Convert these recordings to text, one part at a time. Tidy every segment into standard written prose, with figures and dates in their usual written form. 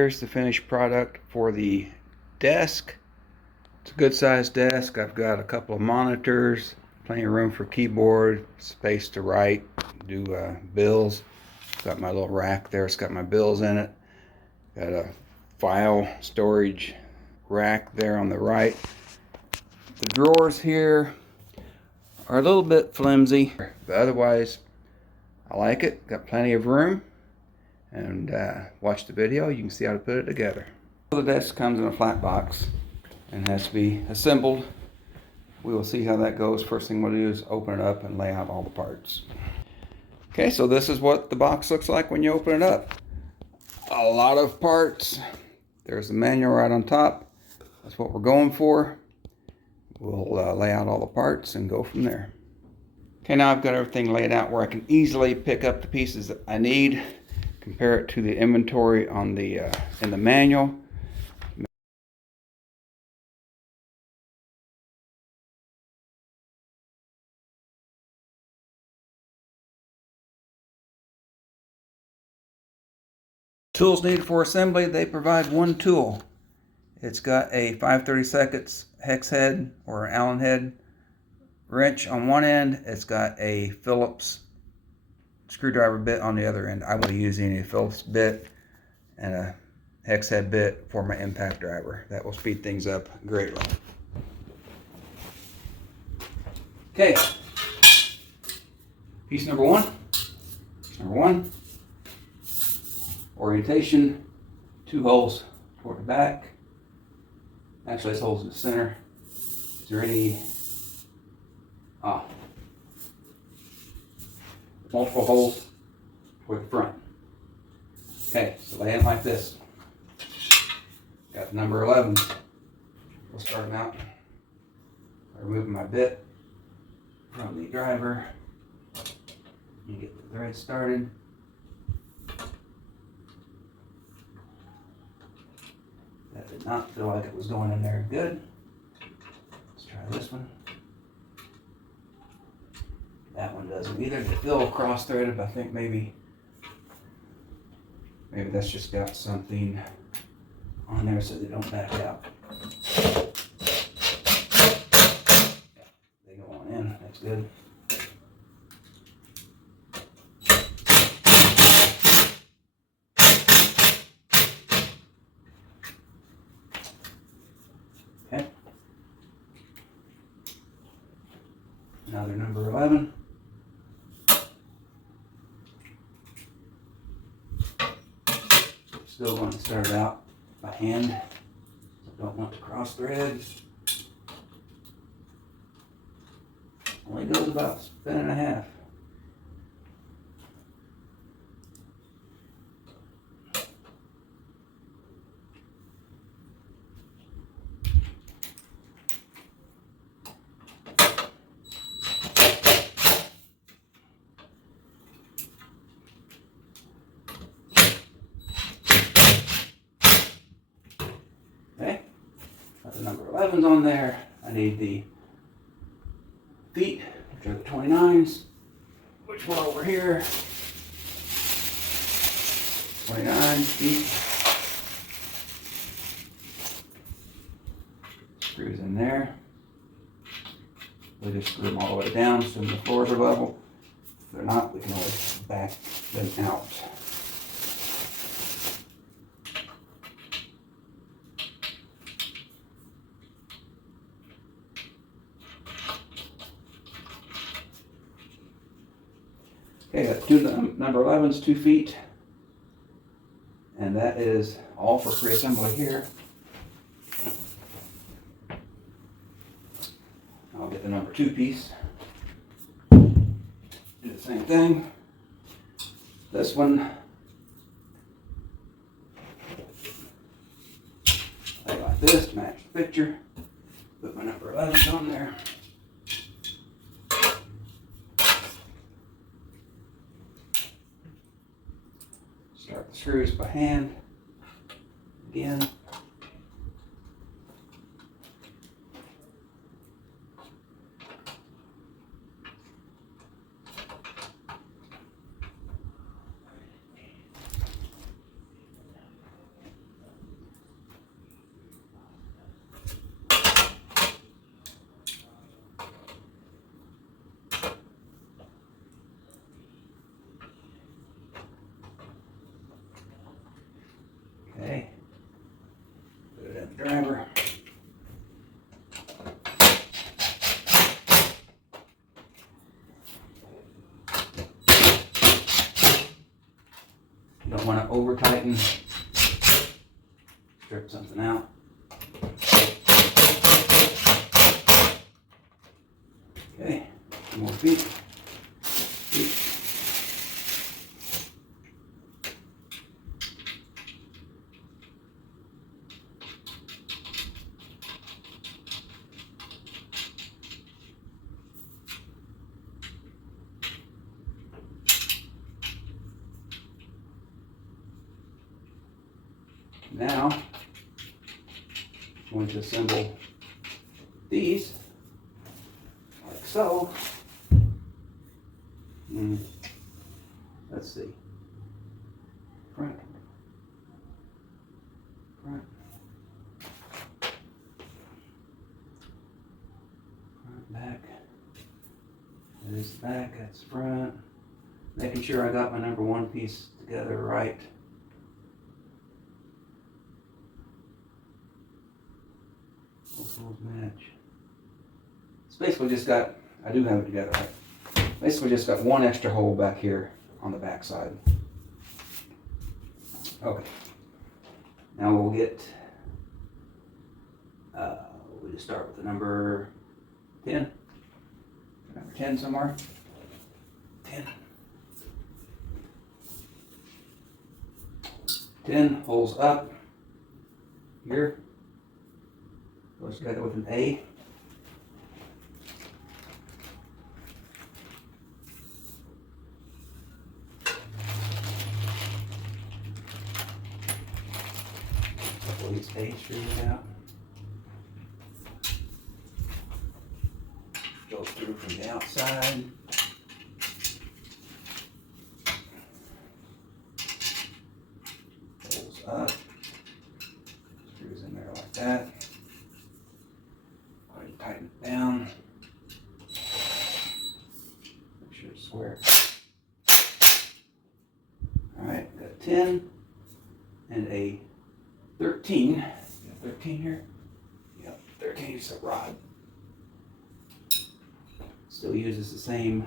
Here's the finished product for the desk. It's a good sized desk. I've got a couple of monitors, plenty of room for keyboard, space to write, do bills. Got my little rack there. It's got my bills in it. Got a file storage rack there on the right. The drawers here are a little bit flimsy, but otherwise I like it. Got plenty of room. And watch the video, you can see how to put it together. The desk comes in a flat box and has to be assembled. We will see how that goes. First thing we'll do is open it up and lay out all the parts. Okay, so this is what the box looks like when you open it up. A lot of parts. There's the manual right on top. That's what we're going for. We'll lay out all the parts and go from there. Okay, now I've got everything laid out where I can easily pick up the pieces that I need. Compare it to the inventory on the in the manual. Tools needed for assembly. They provide one tool. It's got a 5/32 hex head or Allen head wrench on one end. It's got a Phillips screwdriver bit on the other end. I will be using a Phillips bit and a hex head bit for my impact driver. That will speed things up greatly. Okay, piece number one. Orientation, 2 holes toward the back. Actually, this hole's in the center. Is there any multiple holes toward the front? Okay, so lay it like this. Got number 11. We'll start them out by removing my bit from the driver. You get the thread started. That did not feel like it was going in there good. Let's try this one. That one doesn't either. They feel cross-threaded, but I think maybe that's just got something on there so they don't back out. They go on in. That's good. Okay. Another number 11. Still going to start it out by hand. Don't want to cross threads. Only goes about a spin and a half. Okay, got the number 11s on there. I need the feet, which are the 29s, which were over here. 29 feet. Screws in there. We just screw them all the way down, so the floors are level. If they're not, we can always back them out. Okay, got two number 11s, 2 feet. And that is all for pre-assembly here. I'll get the number 2 piece. Do the same thing. This one, lay it like this to match the picture. Put my number 11s on there. Start the screws by hand again. tighten. Strip something out. Okay, more feet. Now, I'm going to assemble these like so. Let's see. Front, back. That is back, that's front. Making sure I got my number one piece together right. Both holes match. It's basically just got, I do have it together right. Basically just got one extra hole back here on the back side. Okay. Now we'll get, we'll just start with the number 10. Number 10 somewhere. 10. 10 holes up here. Goes together with an A. Couple of these A screws out. Goes through from the outside. Pulls up. Screws in there like that. Go ahead and tighten it down. Make sure it's square. Alright, got a 10 and a 13. You got 13 here? Yep, 13 is a rod. Still uses the same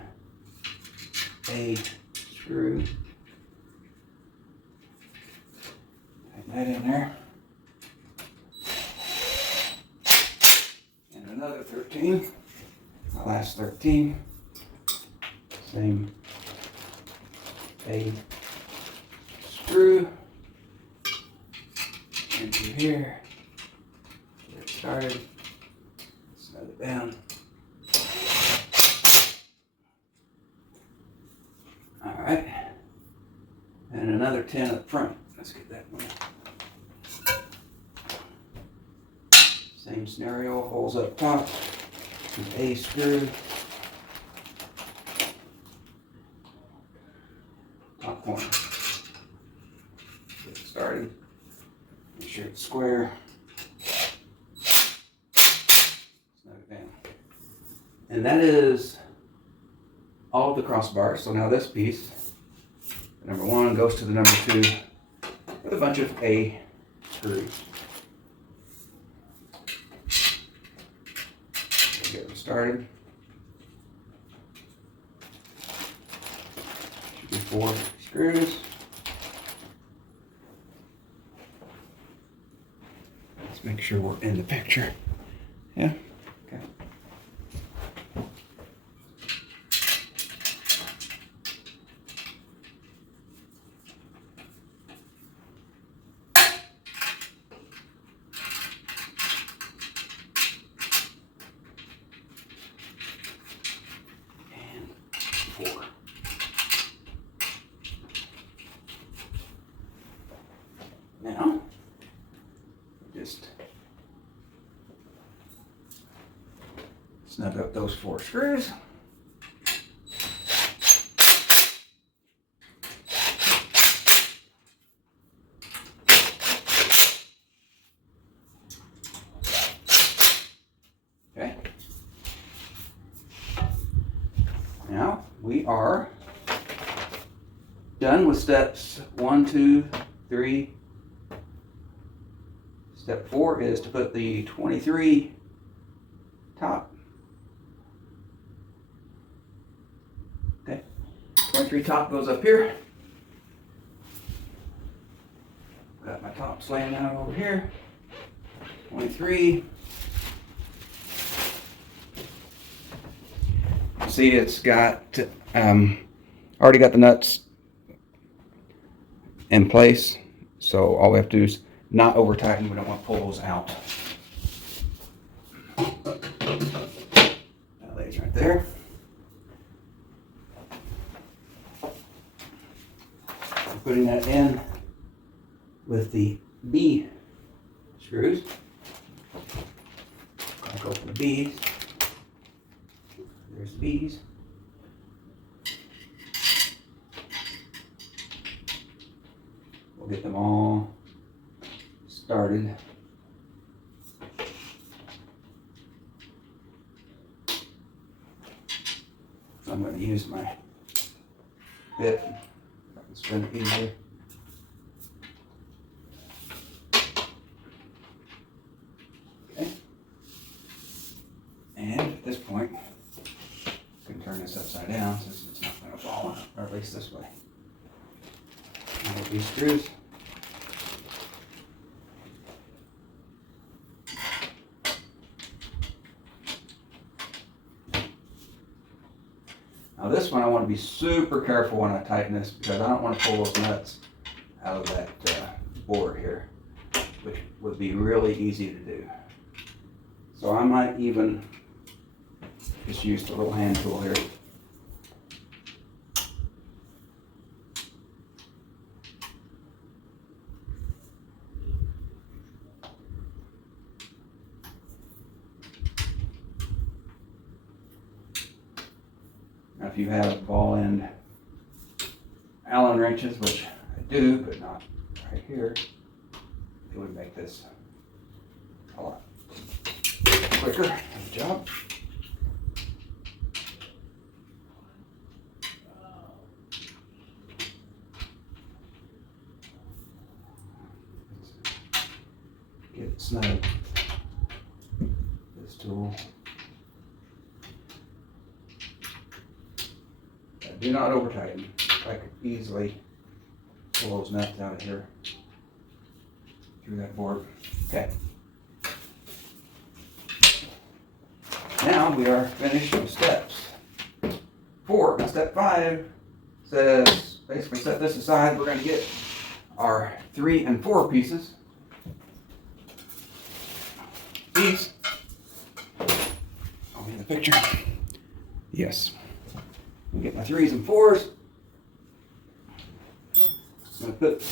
A screw. Tighten that in there. And another 13. My last 13. Same A screw. Into here. Get it started. Snug it down. Alright, and another 10 up front. Let's get that one. Same scenario, holes up top, an A screw, top corner. Get it started, make sure it's square, snug it down. And that is all of the crossbars. So now this piece, the number 1 goes to the number 2 with a bunch of A screws. We'll get them started. Should be 4 screws. Let's make sure we're in the picture. Yeah. Okay. Now, just snug up those 4 screws. Okay. Now we are done with steps 1, 2, 3. Step 4 is to put the 23 top. Okay, 23 top goes up here. Got my tops laying out over here. 23. See, it's got already got the nuts in place, so all we have to do is not over tighten. We don't want to pull those out. That lays right there. I'm putting that in with the B screws. I'll go for the B's. There's the B's. We'll get them all started. I'm going to use my bit. I can spin it easier. Okay. And at this point, I can turn this upside down since it's not going to fall on, or at least this way. Now with these screws. Now this one I want to be super careful when I tighten this because I don't want to pull those nuts out of that board here, which would be really easy to do. So I might even just use the little hand tool here. Now if you have ball end Allen wrenches, which I do, but not right here, it would make this a lot quicker. Good job. Get it snug. This tool. Do not over tighten. I could easily pull those nuts out of here through that board. Okay. Now we are finished with steps 4. Now step 5 says basically set this aside. We're going to get our 3 and 4 pieces. These. I'll get the picture. Yes. I'll get my 3s and 4s. I'm going to put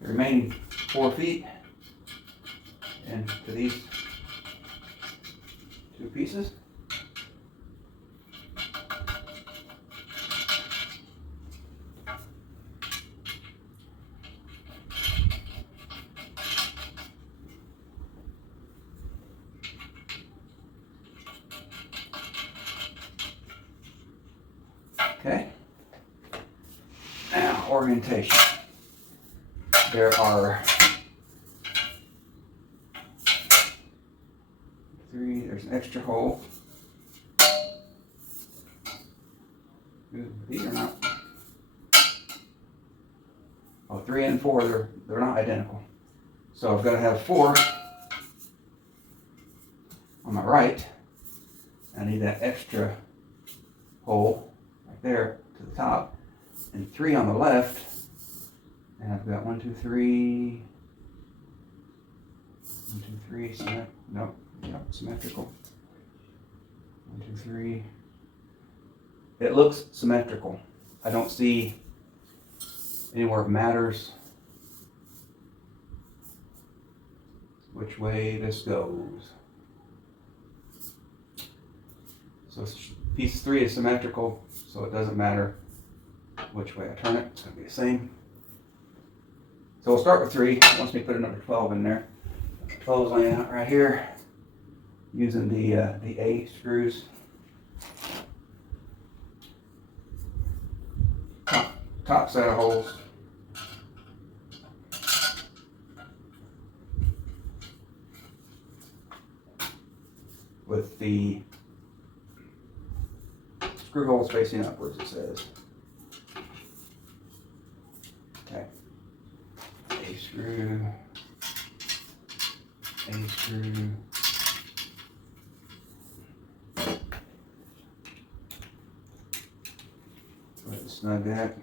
the remaining 4 feet into these 2 pieces. Okay. Now, orientation. There are 3, there's an extra hole. Ooh, these are not. Oh, 3 and 4, they're not identical. So I've got to have 4 on my right. I need that extra hole right there to the top, and 3 on the left. And I've got 1, 2, 3. 1, 2, 3. Nope. Yep, symmetrical. 1, 2, 3. It looks symmetrical. I don't see anywhere it matters which way this goes. So piece 3 is symmetrical, so it doesn't matter which way I turn it. It's going to be the same. So we'll start with 3. It wants me to put a number 12 in there. 12 is laying out right here using the A screws. Top set of holes. With the screw holes facing upwards, it says. Okay. A screw. A screw. Let it snug that.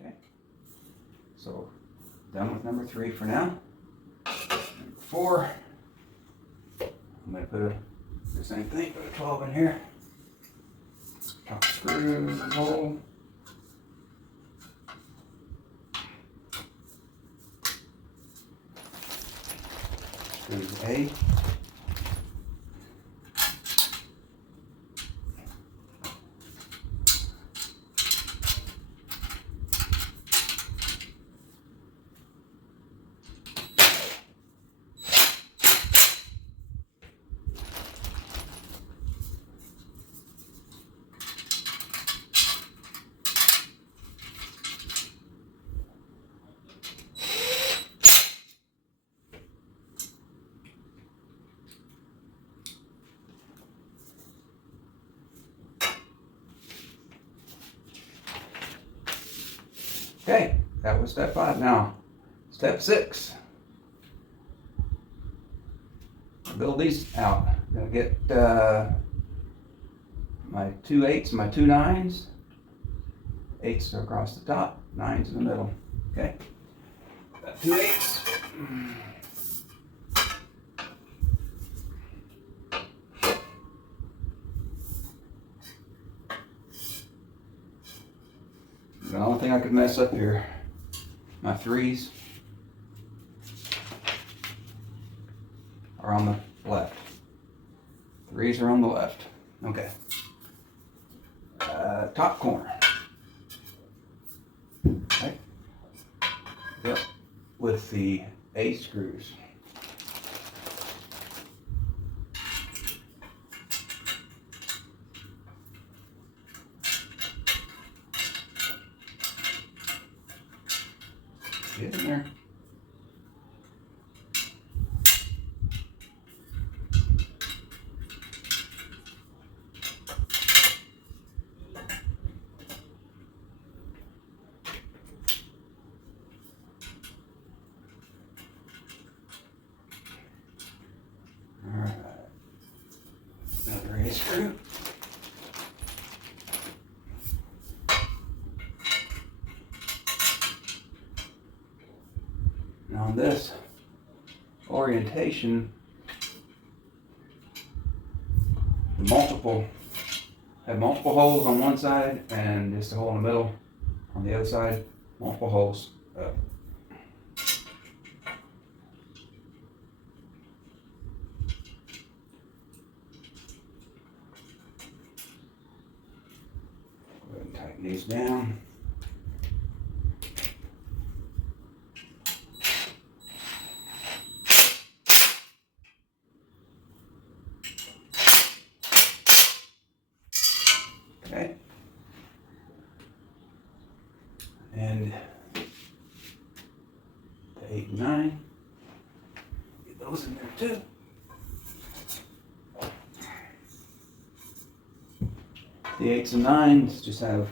Okay. So done with number 3 for now. Number 4. I'm going to put the same thing, put a 12 in here. Top screw, hole. Screws A. Okay, that was step 5. Now, step 6. Build these out. I'm gonna get my 2 8s and my 2 9s. 8s are across the top, 9s in the middle. Okay, got 2 8s. The only thing I could mess up here, my 3s are on the left. 3s are on the left. Okay. Top corner. Okay. Yep. With the 8 screws. Get in there. All right. Another A screw. Now on this orientation, have multiple holes on one side and just a hole in the middle. On the other side, multiple holes up. Go ahead and tighten these down. Okay. And the 8 and 9. Get those in there too. The 8s and 9s just have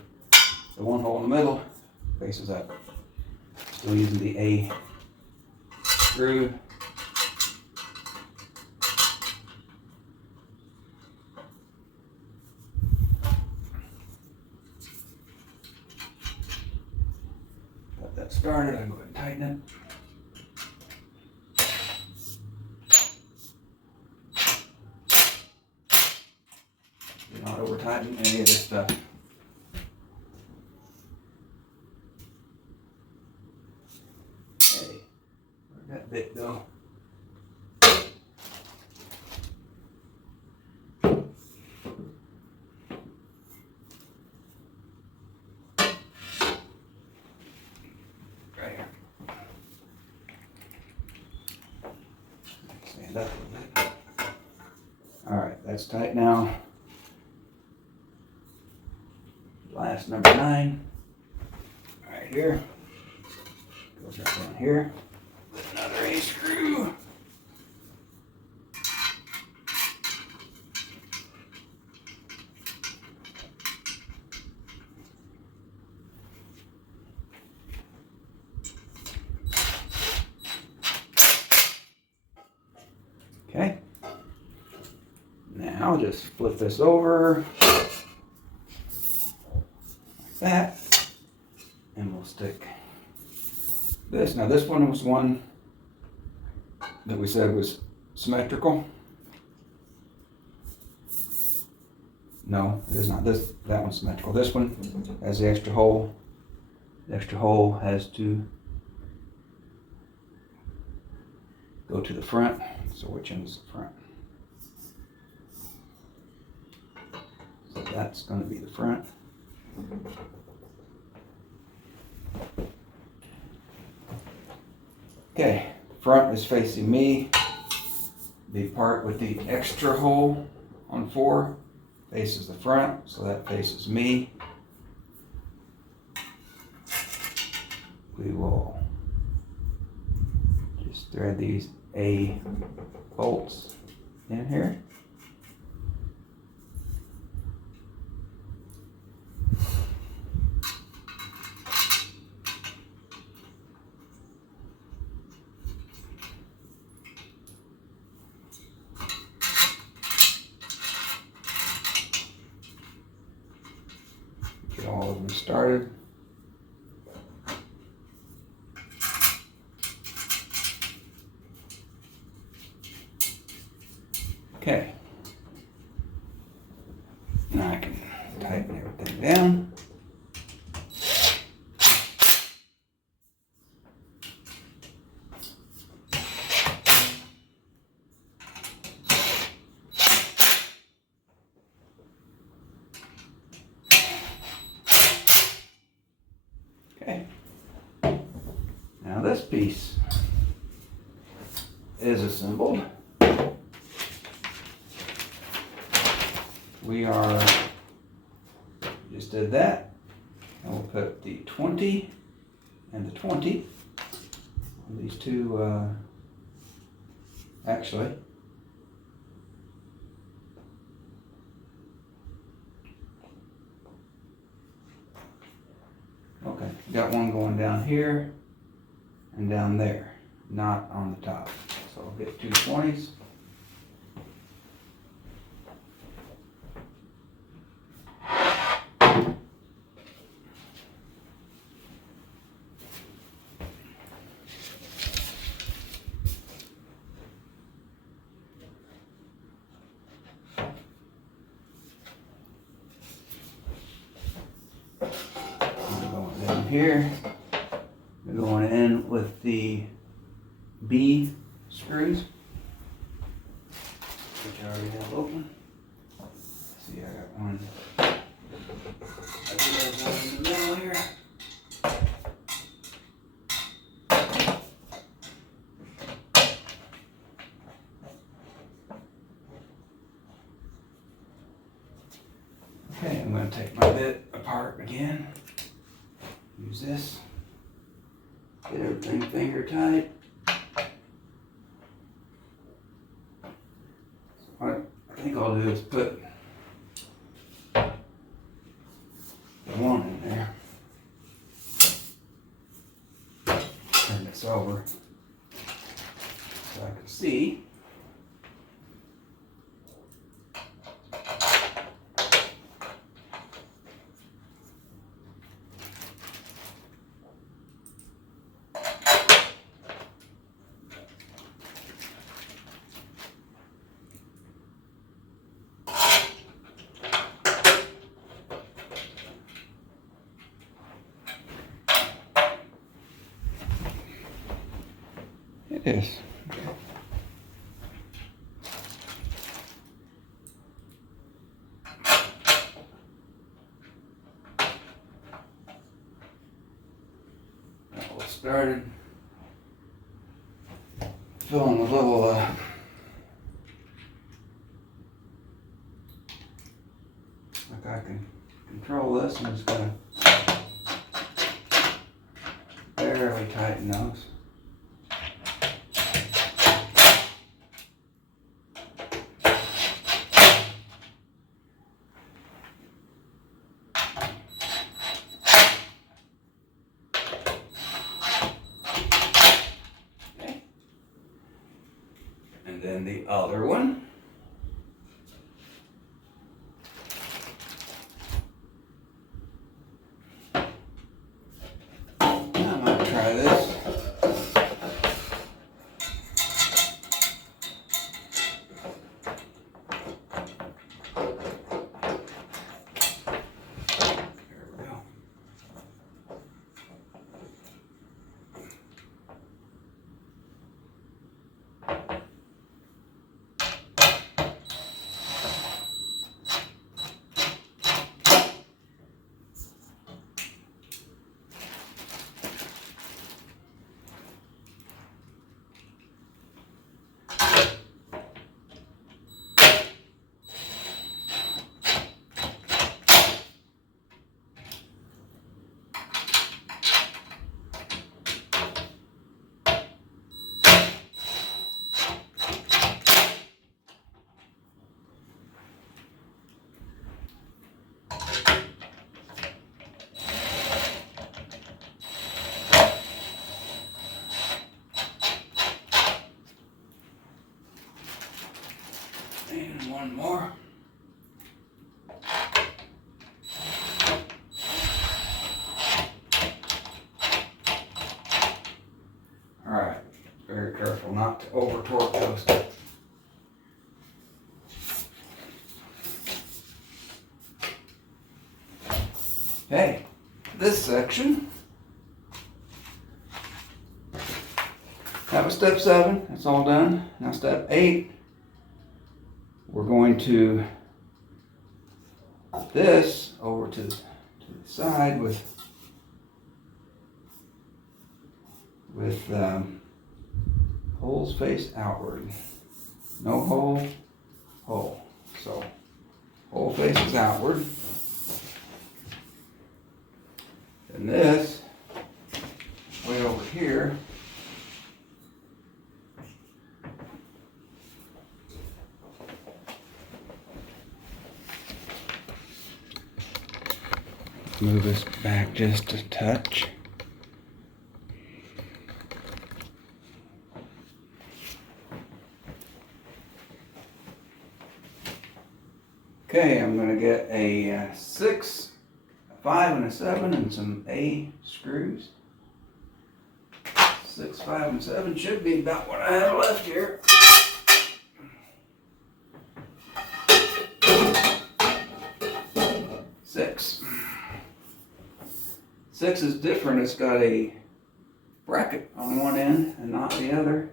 the one hole in the middle, faces up. Still using the A screw. Got that started, I'm going to tighten it. Do not over tighten any of this stuff. Okay, where'd that bit go? Right here. Stand up a little bit. Alright, that's tight now. Last number 9, right here, goes right down here with another A screw. Now I'll just flip this over like that, and we'll stick this. Now this one was one that we said was symmetrical. No, it is not. That one's symmetrical. This one has the extra hole. The extra hole has to go to the front. So which end is the front? So that's going to be the front. Okay, front is facing me. The part with the extra hole on 4 faces the front, so that faces me. We will just thread these A bolts in here. Get all of them started. Okay. Now I can tighten everything down. Okay. Now this piece is assembled. We just did that, and we'll put the 20 and the 20 on these two, actually. Okay, got one going down here and down there, not on the top. So I'll get 2 20s. Going down here, we're going in with the B screws, which I already have open. Let's see, I got one. I think there's one in the middle here. Okay, I'm going to take my bit apart again. Use this. Get everything finger tight. What I think I'll do is put the one in there. Turn this over so I can see. It is. Now started filling a little like I can control this. I'm just gonna barely tighten those. And then the other one. And one more. Alright, very careful not to over torque toast it. Okay, this section, that was step 7, that's all done. Now step 8, we're going to put this over to the side with holes face outward. No hole, hole. So hole faces outward. And this, way over here, move this back just a touch. Okay, I'm going to get a 6, a 5, and a 7, and some A screws. 6, 5, and 7 should be about what I have left here. Six. 6 is different. It's got a bracket on one end and not the other.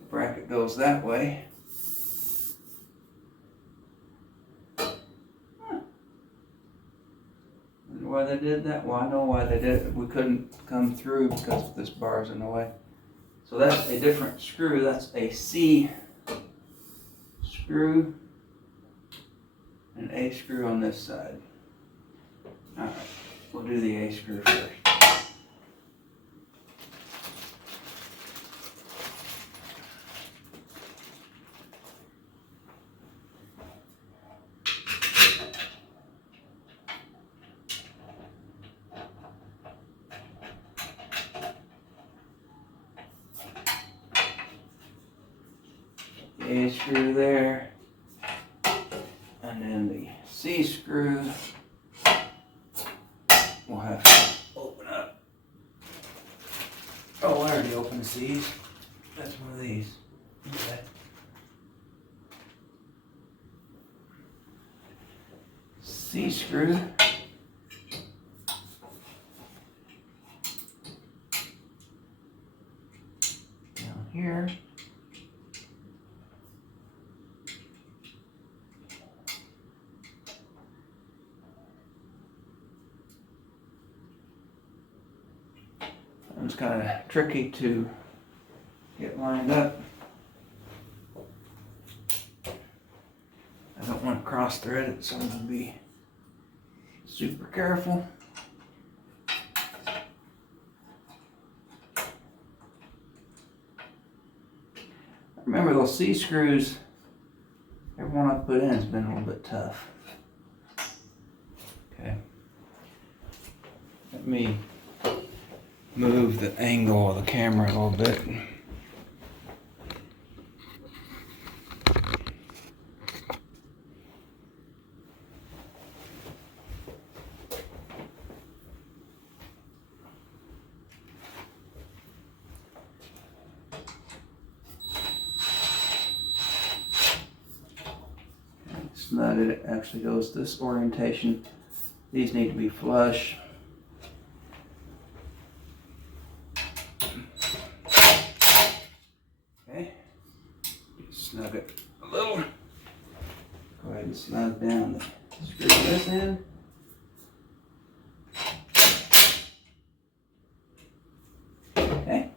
The bracket goes that way. Why they did that? Well, I know why they did it. We couldn't come through because this bar's in the way. So that's a different screw. That's a C screw and A screw on this side. Alright, we'll do the A screw first. A screw there, and then the C screw we'll have to open up. Oh, I already opened the C's. That's one of these. Okay. C screw. Down here. It's kind of tricky to get lined up. I don't want to cross thread it, so I'm going to be super careful. Remember those C screws, every one I put in has been a little bit tough. Okay. Let me move the angle of the camera a little bit. Snug it actually goes this orientation. These need to be flush. Snug it a little. Go ahead and snug down the screw on this end. Okay.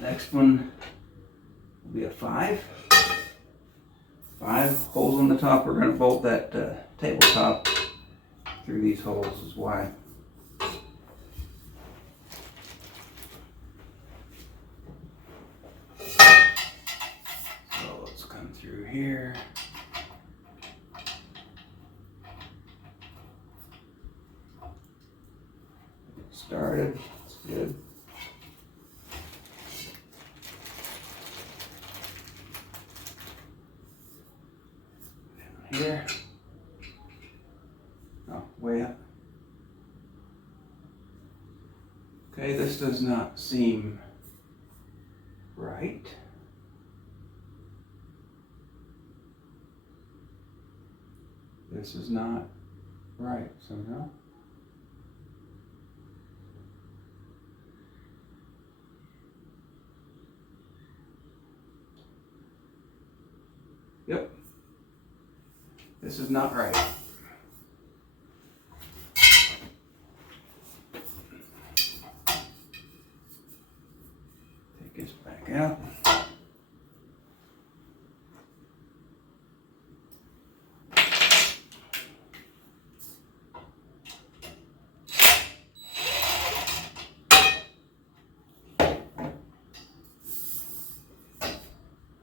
Next one will be a 5. 5 holes on the top. We're going to bolt that tabletop through these holes is why. Through here. Started. It's good. here. Oh, way up. Okay, this does not seem right. This is not right, so no. Yep. This is not right. Take this back out.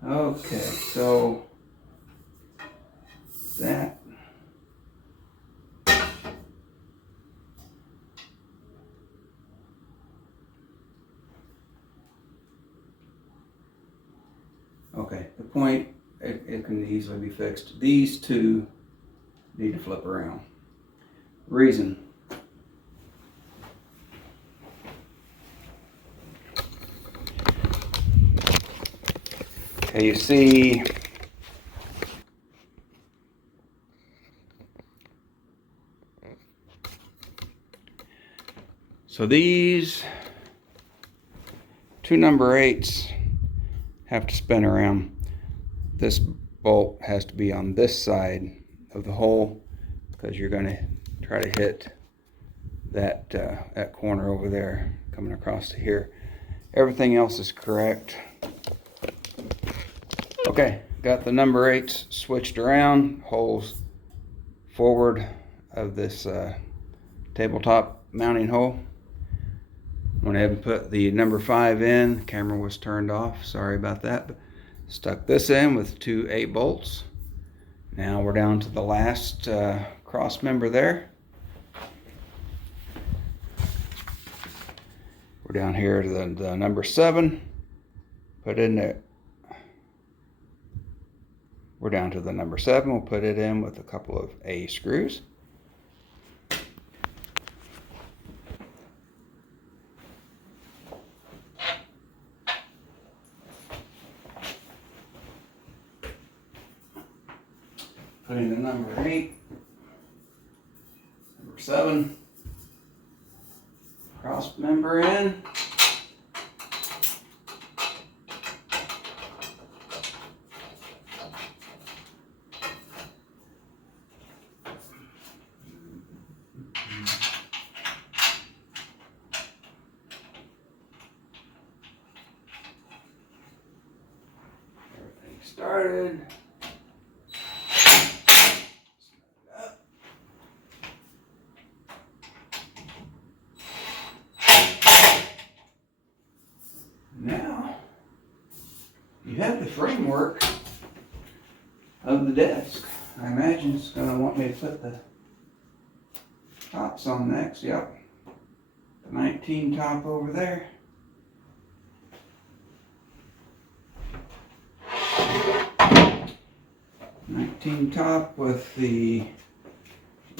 Okay, so that okay, the point, it can easily be fixed. These two need to flip around. Reason. Okay, you see so these two number 8s have to spin around. This bolt has to be on this side of the hole because you're going to try to hit that that corner over there coming across to here. Everything else is correct. Okay, got the number 8s switched around, holes forward of this tabletop mounting hole. Went ahead and put the number 5 in. Camera was turned off, sorry about that. But stuck this in with 2 8 bolts. Now we're down to the last cross member there. We're down here to the number 7. Put in there. We're down to the number 7. We'll put it in with a couple of A screws. Put in the number 8, number 7, cross member in. Everything started. Now, you have the framework of the desk. I imagine it's going to want me to put the tops on next. Yep. The 19 top over there. Top with the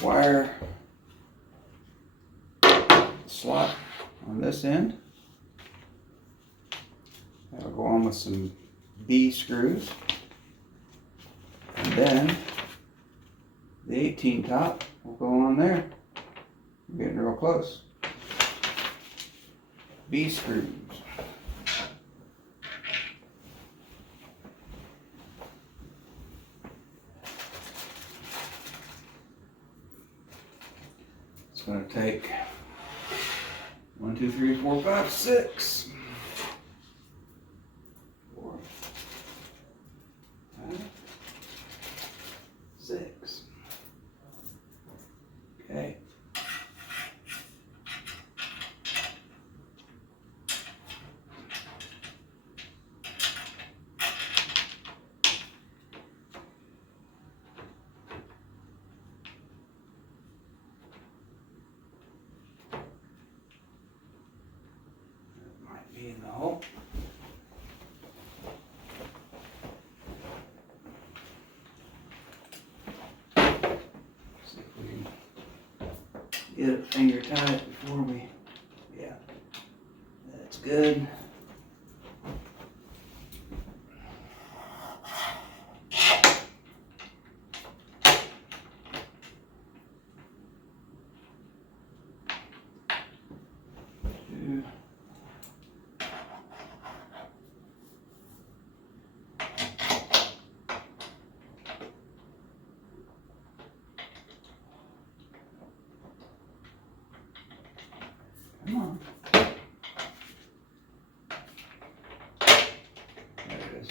wire slot on this end. That'll go on with some B screws. And then the 18 top will go on there. I'm getting real close. B screws. It's going to take 1, 2, 3, 4, 5, 6. 4, 5, 6. Okay. get it finger tight before we, yeah, that's good. Come on. There it is.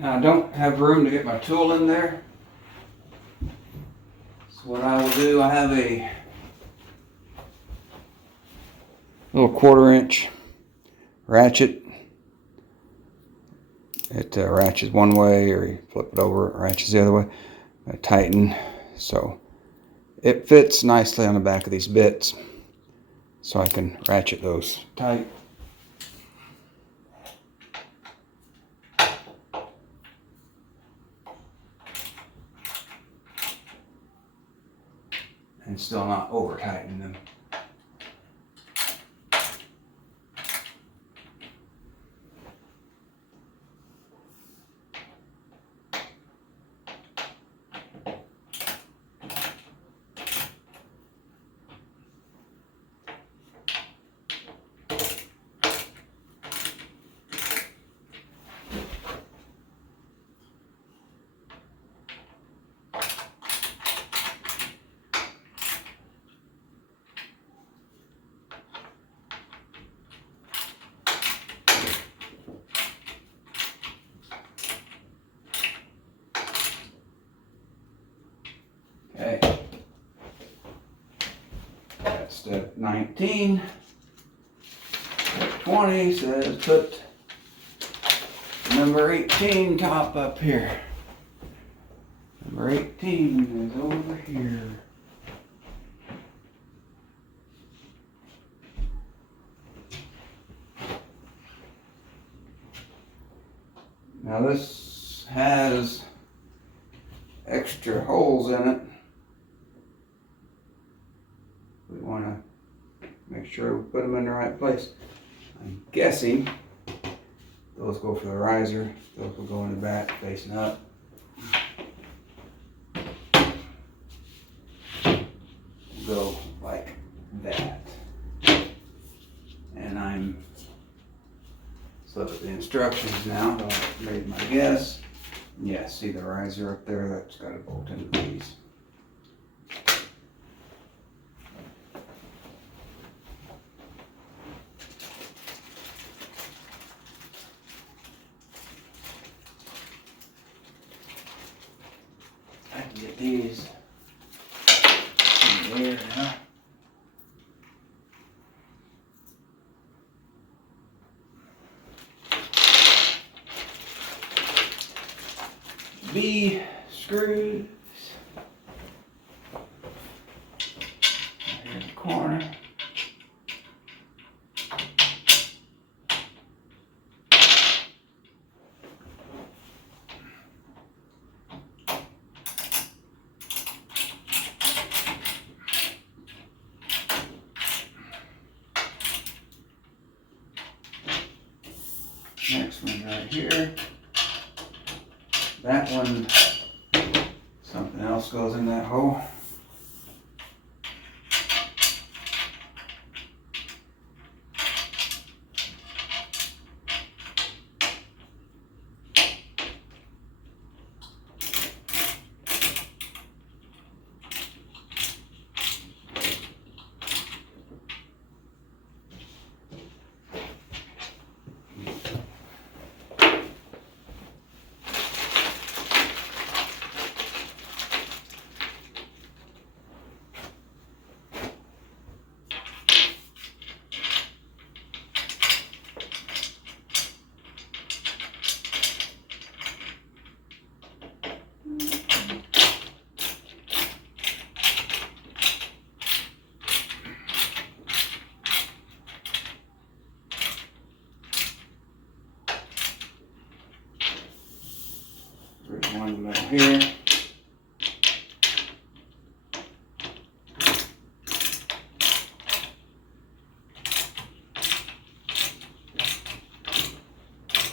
Now I don't have room to get my tool in there. So what I will do, I have a little 1/4 inch ratchet. It ratchets one way, or you flip it over, it ratchets the other way. I tighten so it fits nicely on the back of these bits, so I can ratchet those tight. And still not over tightening them. Okay, that's step 19. Step 20 says put number 18 top up here. Number 18 is over here. Now this has extra holes in it. We want to make sure we put them in the right place. I'm guessing those go for the riser. Those will go in the back facing up. Go like that. And I'm so look at the instructions now. I've made my guess. Yeah, see the riser up there? That's got a bolt into these. I can get these in there now. B screws right in the corner. Next one right here. That one, something else goes in that hole. along the middle here.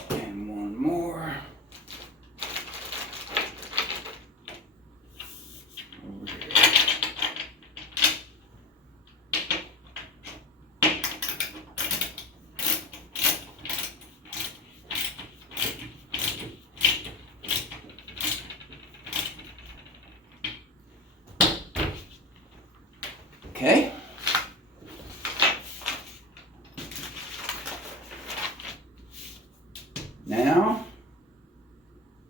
And one more. Over here. Okay. Now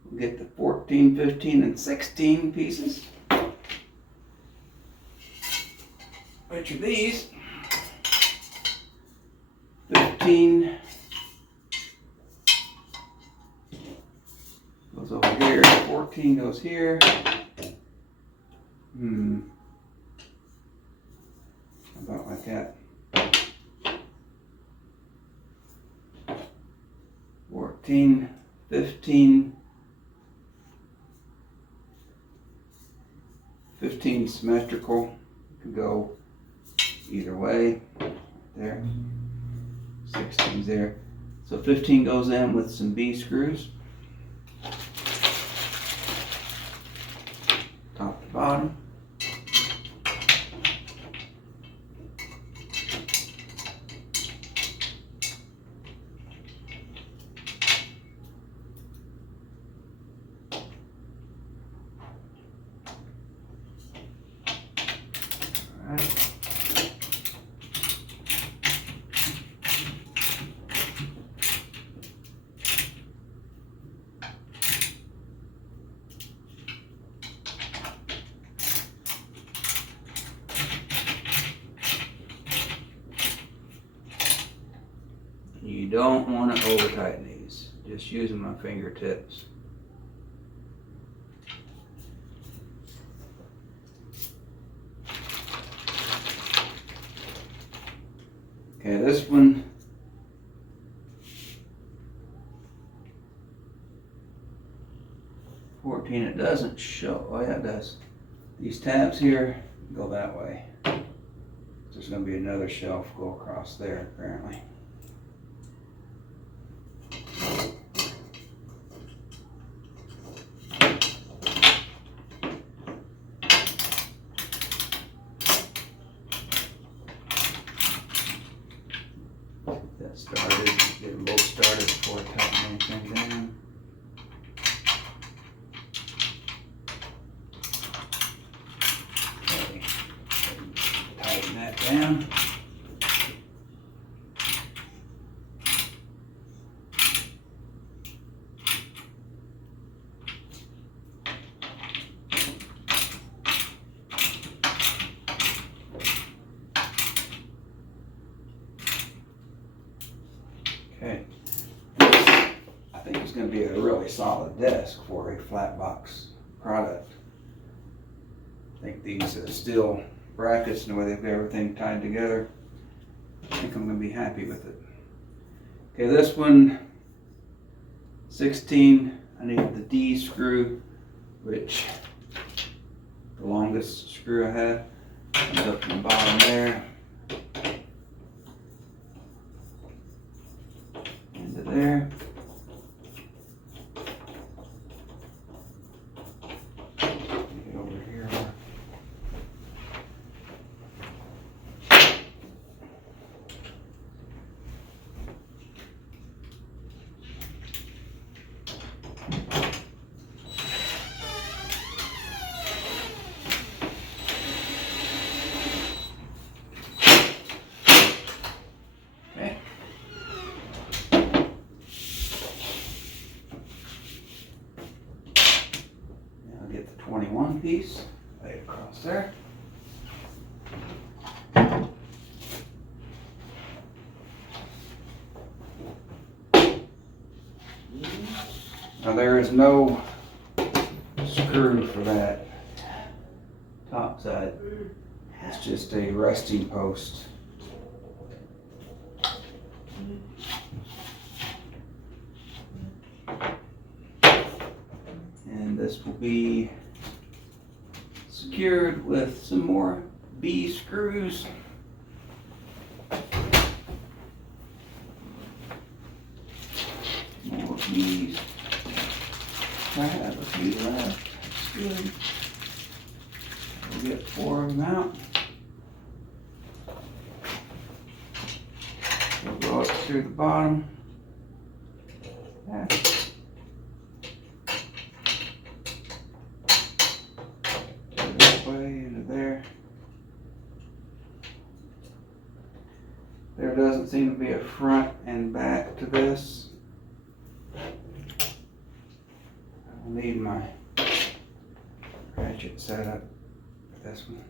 we'll get the 14, 15, and 16 pieces. Which are these? 15 goes over here, 14 goes here. About like that. 14, 15, 15 symmetrical. You can go either way. There. 16's there. So 15 goes in with some B screws. Top to bottom. You don't want to over tighten these, just using my fingertips. Okay, this one, it doesn't show. Oh yeah, it does. These tabs here go that way. There's going to be another shelf go across there apparently. That started, get them both started before I tighten anything down. Okay, tighten that down. Okay, I think it's going to be a really solid desk for a flat box product. I think these steel brackets and the way they've got everything tied together, I think I'm going to be happy with it. Okay, this one, 16, I need the D screw, which the longest screw I have comes up in the bottom there. Into there. Get over here. Okay. Now I'll get the 21 piece, lay it across there. Now there is no screw for that top side. It's just a resting post. And This will be secured with some more B screws. More B's. I have a few left. That's good. We'll get 4 of them out. We'll go up through the bottom. This way into there. There doesn't seem to be a front and back to this. I'll need my ratchet set up for this one.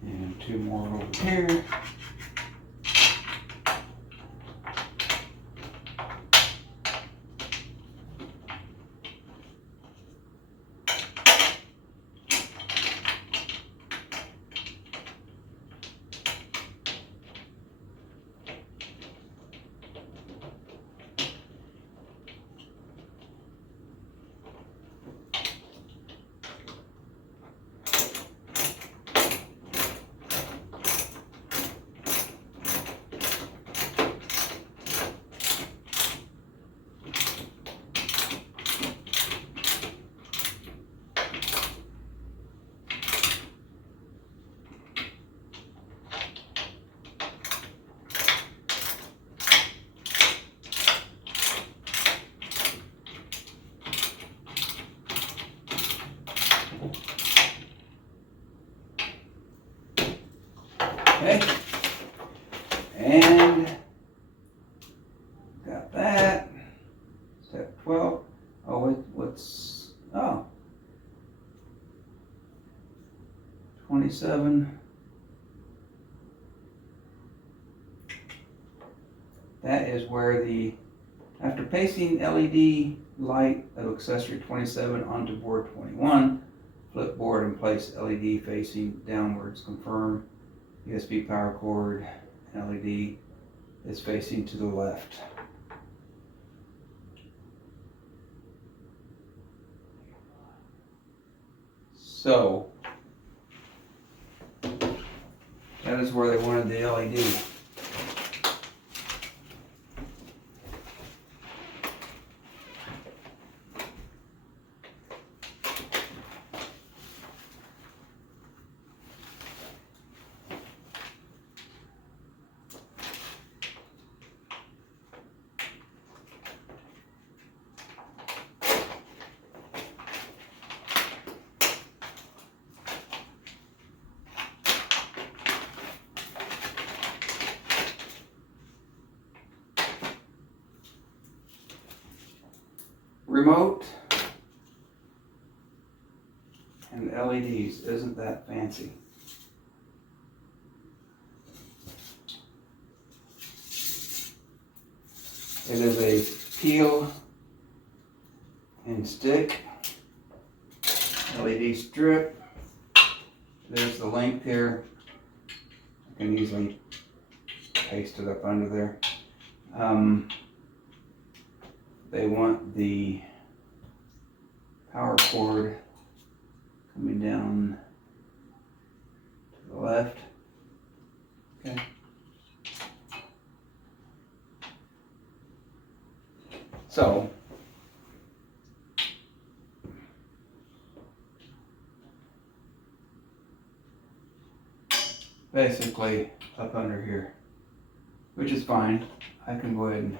And 2 more over here. Okay, and got that. Step 12. Oh, what's 27. That is where after pasting LED light of accessory 27 onto board 21, flip board and place LED facing downwards. Confirm USB power cord LED is facing to the left. So that is where they wanted the LED. Remote and LEDs, isn't that fancy? It is a peel and stick LED strip. There's the length here. I can easily paste it up under there. They want the power cord coming down to the left. Okay. So basically up under here, which is fine. I can go ahead and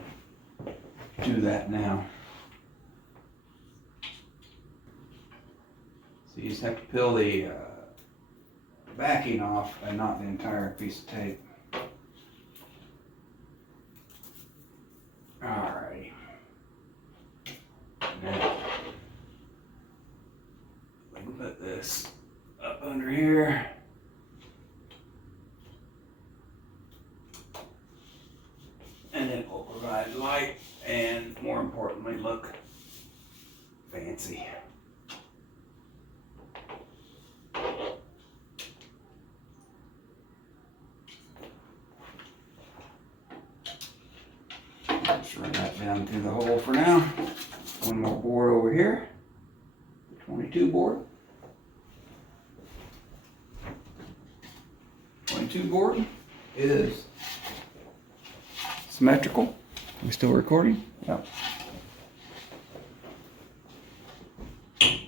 do that now. So you just have to peel the backing off and not the entire piece of tape. Alrighty. Now, we can put this up under here. And it will provide light and, more importantly, look fancy. Just run that down through the hole for now. One more board over here, the 22 board. 22 board is symmetrical. We still recording? Yep.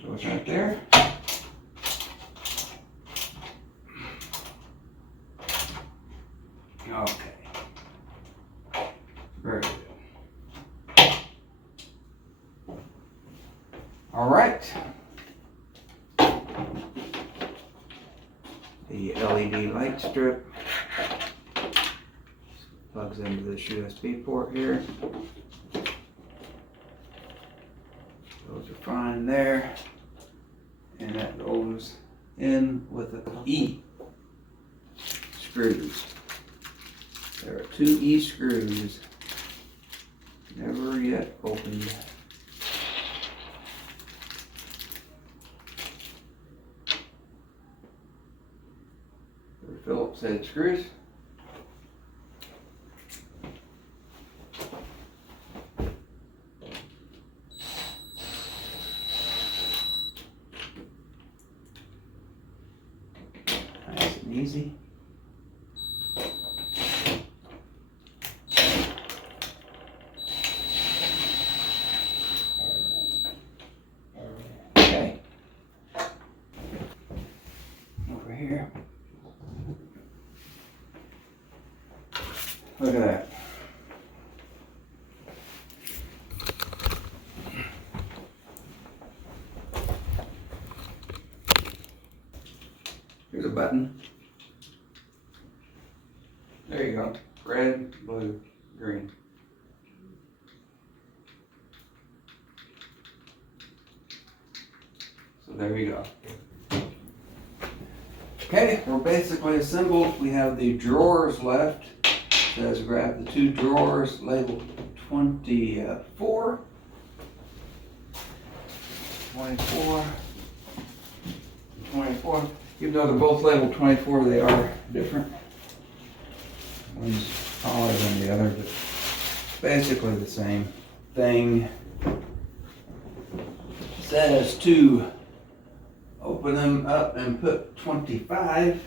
Goes right there. Okay. Very good. All right. The LED light strip plugs into this USB port here. Those are fine there. And that goes in with the E screws. There are 2 E screws, never yet opened. They're Phillips head screws. Nice and easy. Okay. Over here. Look at that. Here's a button. There you go. Red, blue, green. So there you go. Okay, we're basically assembled. We have the drawers left. So let's grab the 2 drawers labeled 24. 24. 24. Even though they're both labeled 24, they are different. One's taller than the other, but basically the same thing. Says to open them up and put 25.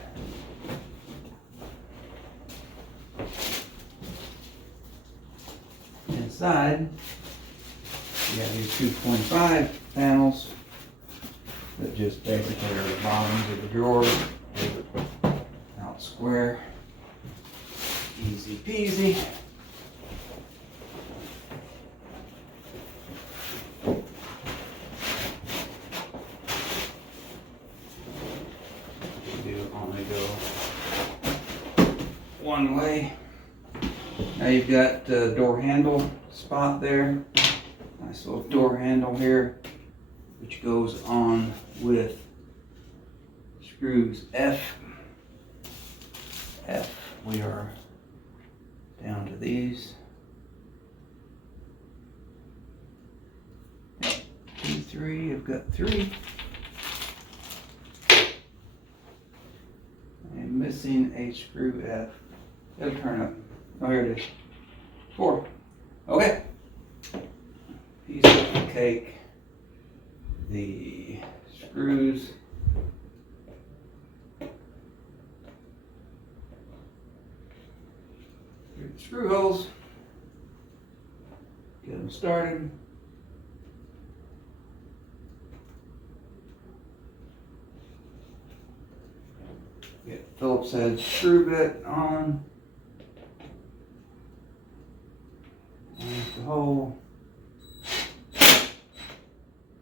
Inside, you have your 2.5 panels that just basically are the bottoms of the drawers. Out square. Easy peasy. You do only go one way. Now you've got the door handle spot there. Nice little door handle here, which goes on with screws F. We are down to these. 2, 3, I've got 3. I'm missing a screw F. It'll turn up. Oh, here it is. 4. Okay. Piece of the cake. The screws. Through the screw holes. Get them started. Get Phillips head screw bit on. There's the hole.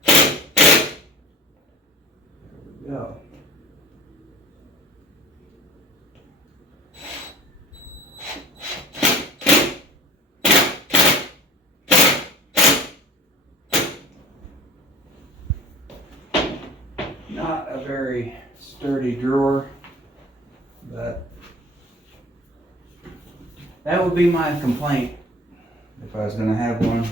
There we go. Not a very sturdy drawer, but that would be my complaint if I was going to have one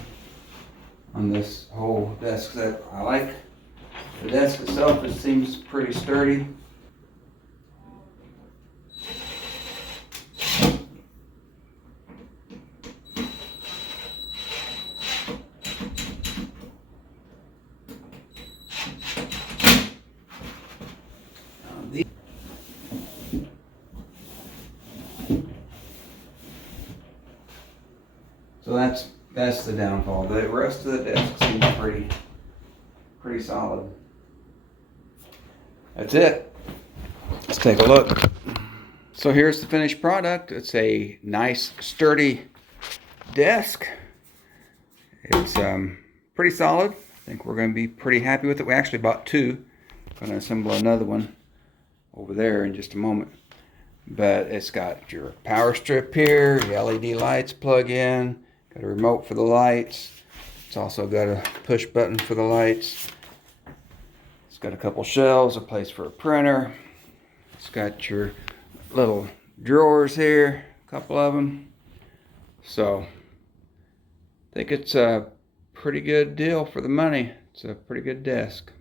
on this whole desk set. I like the desk itself, it seems pretty sturdy. So that's the downfall. The rest of the desk seems pretty solid. That's it. Let's take a look. So here's the finished product. It's a nice sturdy desk. It's pretty solid. I think we're going to be pretty happy with it. We actually bought two. I'm going to assemble another one over there in just a moment. But it's got your power strip here, your LED lights plug in, got a remote for the lights. It's also got a push button for the lights. It's got a couple shelves, a place for a printer. It's got your little drawers here, a couple of them. So I think it's a pretty good deal for the money. It's a pretty good desk.